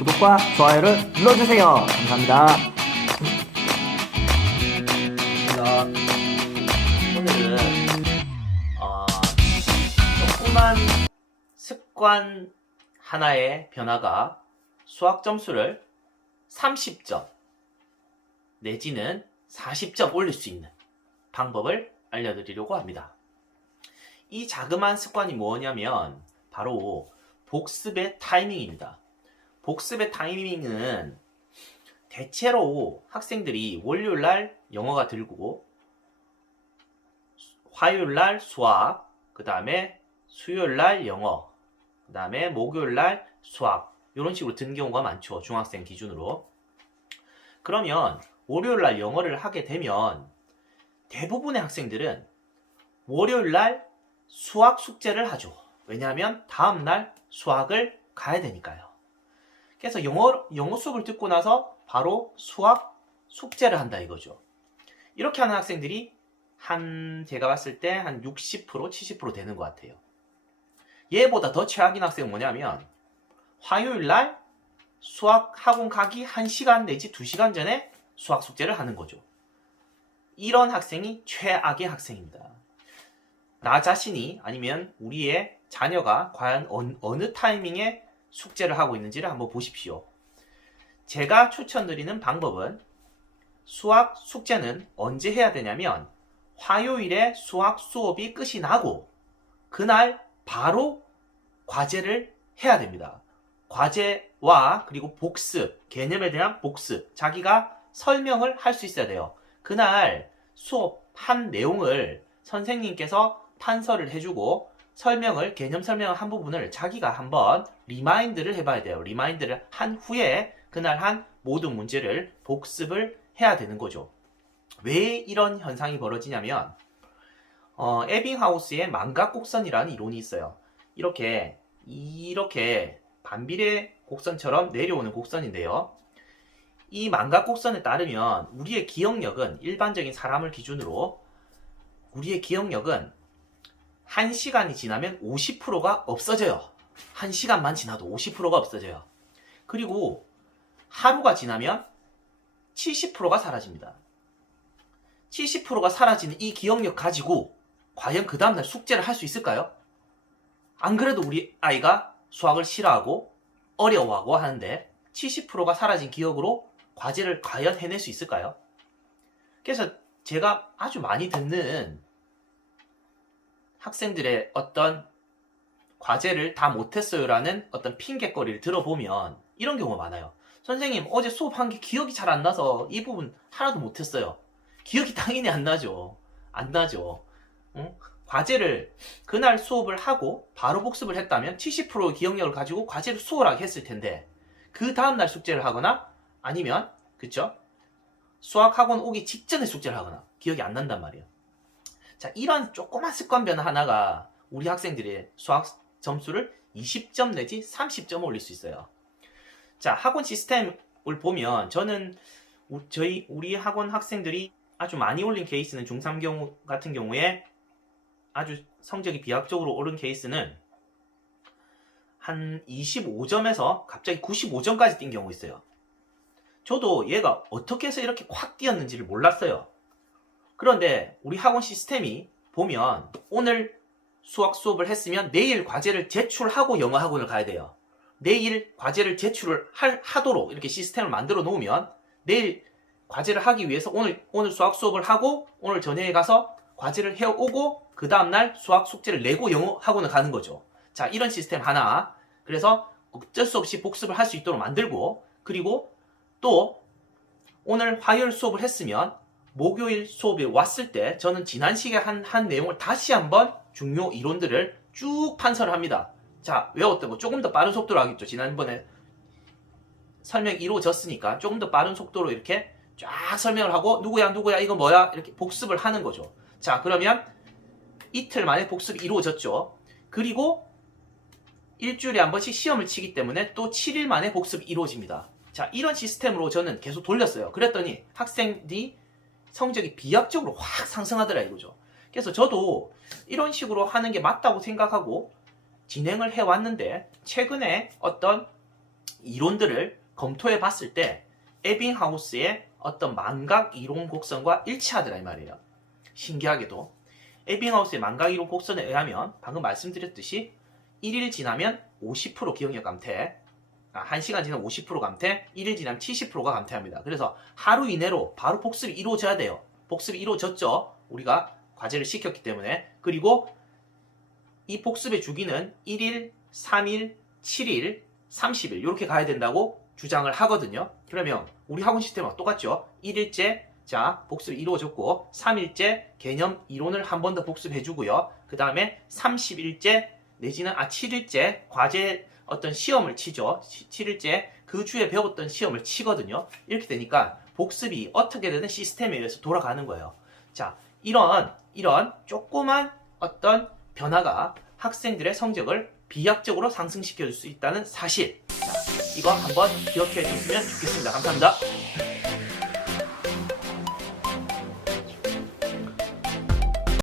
구독과 좋아요를 눌러주세요. 감사합니다. 자, 오늘은 어, 조그만 습관 하나의 변화가 수학 점수를 30점 내지는 40점 올릴 수 있는 방법을 알려드리려고 합니다. 이 자그마한 습관이 뭐냐면 바로 복습의 타이밍입니다. 복습의 타이밍은 대체로 학생들이 월요일 날 영어가 들고 화요일 날 수학, 그 다음에 수요일 날 영어, 그 다음에 목요일 날 수학 이런 식으로 든 경우가 많죠. 중학생 기준으로. 그러면 월요일 날 영어를 하게 되면 대부분의 학생들은 월요일 날 수학 숙제를 하죠. 왜냐하면 다음 날 수학을 가야 되니까요. 그래서 영어, 영어 수업을 듣고 나서 바로 수학 숙제를 한다 이거죠. 이렇게 하는 학생들이 한, 제가 봤을 때 한 60%, 70% 되는 것 같아요. 얘보다 더 최악인 학생은 뭐냐면, 화요일 날 수학 학원 가기 1시간 내지 2시간 전에 수학 숙제를 하는 거죠. 이런 학생이 최악의 학생입니다. 나 자신이 아니면 우리의 자녀가 과연 어느, 어느 타이밍에 숙제를 하고 있는지를 한번 보십시오. 제가 추천드리는 방법은 수학 숙제는 언제 해야 되냐면 화요일에 수학 수업이 끝이 나고 그날 바로 과제를 해야 됩니다. 과제와 그리고 복습, 개념에 대한 복습, 자기가 설명을 할 수 있어야 돼요. 그날 수업 한 내용을 선생님께서 판서를 해주고 설명을, 개념 설명을 한 부분을 자기가 한번 리마인드를 해봐야 돼요. 리마인드를 한 후에 그날 한 모든 문제를 복습을 해야 되는 거죠. 왜 이런 현상이 벌어지냐면, 어, 에빙하우스의 망각 곡선이라는 이론이 있어요. 이렇게, 이렇게 반비례 곡선처럼 내려오는 곡선인데요. 이 망각 곡선에 따르면 우리의 기억력은 일반적인 사람을 기준으로 우리의 기억력은 1시간이 지나면 50%가 없어져요. 1시간만 지나도 50%가 없어져요. 그리고 하루가 지나면 70%가 사라집니다. 70%가 사라지는 이 기억력 가지고 과연 그 다음날 숙제를 할 수 있을까요? 안 그래도 우리 아이가 수학을 싫어하고 어려워하고 하는데 70%가 사라진 기억으로 과제를 과연 해낼 수 있을까요? 그래서 제가 아주 많이 듣는 학생들의 어떤 과제를 다 못했어요라는 어떤 핑계거리를 들어보면 이런 경우가 많아요. 선생님, 어제 수업한 게 기억이 잘 안 나서 이 부분 하나도 못했어요. 기억이 당연히 안 나죠. 안 나죠. 응? 과제를 그날 수업을 하고 바로 복습을 했다면 70%의 기억력을 가지고 과제를 수월하게 했을 텐데 그 다음날 숙제를 하거나 아니면 그쵸? 수학학원 오기 직전에 숙제를 하거나 기억이 안 난단 말이에요. 자, 이런 조그만 습관 변화 하나가 우리 학생들의 수학 점수를 20점 내지 30점 올릴 수 있어요. 자, 학원 시스템을 보면 저는 우- 저희 우리 학원 학생들이 아주 많이 올린 케이스는 중3 경우 같은 경우에 아주 성적이 비약적으로 오른 케이스는 한 25점에서 갑자기 95점까지 뛴 경우 있어요. 저도 얘가 어떻게 해서 이렇게 확 뛰었는지를 몰랐어요. 그런데 우리 학원 시스템이 보면 오늘 수학 수업을 했으면 내일 과제를 제출하고 영어 학원을 가야 돼요. 내일 과제를 제출을 할- 하도록 이렇게 시스템을 만들어 놓으면 내일 과제를 하기 위해서 오늘 오늘 수학 수업을 하고 오늘 저녁에 가서 과제를 해오고 그 다음날 수학 숙제를 내고 영어 학원을 가는 거죠. 자 이런 시스템 하나 그래서 어쩔 수 없이 복습을 할 수 있도록 만들고 그리고 또 오늘 화요일 수업을 했으면 목요일 수업이 왔을 때 저는 지난 시간에 한, 한 내용을 다시 한번 중요 이론들을 쭉 판서를 합니다. 자, 외웠던 거 조금 더 빠른 속도로 하겠죠. 지난번에 설명 이루어졌으니까 조금 더 빠른 속도로 이렇게 쫙 설명을 하고 누구야 누구야 이거 뭐야 이렇게 복습을 하는 거죠. 자, 그러면 이틀 만에 복습이 이루어졌죠. 그리고 일주일에 한 번씩 시험을 치기 때문에 또 7일 만에 복습이 이루어집니다. 자, 이런 시스템으로 저는 계속 돌렸어요. 그랬더니 학생들이 성적이 비약적으로 확 상승하더라 이거죠. 그래서 저도 이런 식으로 하는 게 맞다고 생각하고 진행을 해왔는데 최근에 어떤 이론들을 검토해 봤을 때 에빙하우스의 어떤 망각 이론 곡선과 일치하더라 이 말이에요. 신기하게도 에빙하우스의 망각 이론 곡선에 의하면 방금 말씀드렸듯이 1일 지나면 50% 기억력 감퇴, 아, 1시간 지나면 50% 감퇴, 1일 지나면 70%가 감퇴합니다. 그래서 하루 이내로 바로 복습이 이루어져야 돼요. 복습이 이루어졌죠. 우리가 과제를 시켰기 때문에. 그리고 이 복습의 주기는 1일, 3일, 7일, 30일 이렇게 가야 된다고 주장을 하거든요. 그러면 우리 학원 시스템과 똑같죠. 1일째 자 복습이 이루어졌고 3일째 개념 이론을 한 번 더 복습해주고요. 그 다음에 30일째 내지는 아 7일째 과제 어떤 시험을 치죠. 7일째 그 주에 배웠던 시험을 치거든요. 이렇게 되니까 복습이 어떻게 되는 시스템에 의해서 돌아가는 거예요. 자 이런 이런 조그만 어떤 변화가 학생들의 성적을 비약적으로 상승시켜 줄 수 있다는 사실. 자, 이거 한번 기억해 주시면 좋겠습니다. 감사합니다.